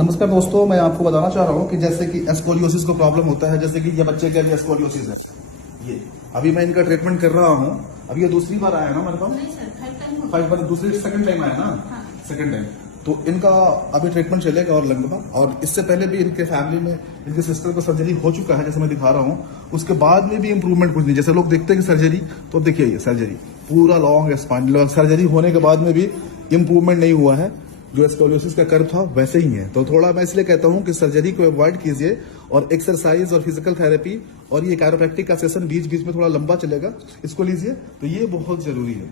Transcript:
नमस्कार दोस्तों, मैं आपको बताना चाह रहा हूँ कि जैसे कि स्कोलियोसिस को प्रॉब्लम होता है, जैसे कि ये बच्चे के लिए स्कोलियोसिस है। ये अभी मैं इनका ट्रीटमेंट कर रहा हूँ। अभी ये दूसरी बार आया ना मेरे पास? नहीं सर, थर्ड टाइम फाइव बार दूसरी सेकंड टाइम आया ना? हाँ। Second time. तो इनका अभी ट्रीटमेंट चलेगा और लगभग, और इससे पहले भी इनके फैमिली में इनके सिस्टर को सर्जरी हो चुका है, जैसे मैं दिखा रहा हूँ। उसके बाद में भी इंप्रूवमेंट कुछ नहीं। जैसे लोग देखते हैं कि सर्जरी, तो देखिए ये सर्जरी पूरा लॉन्ग स्पाइन, सर्जरी होने के बाद में भी इंप्रूवमेंट नहीं हुआ है। जो स्कोलियोसिस का कर्व था वैसे ही है। तो थोड़ा मैं इसलिए कहता हूं कि सर्जरी को अवॉइड कीजिए और एक्सरसाइज और फिजिकल थेरेपी और ये कैरोप्रैक्टिक का सेशन बीच बीच में थोड़ा लंबा चलेगा, इसको लीजिए। तो ये बहुत जरूरी है।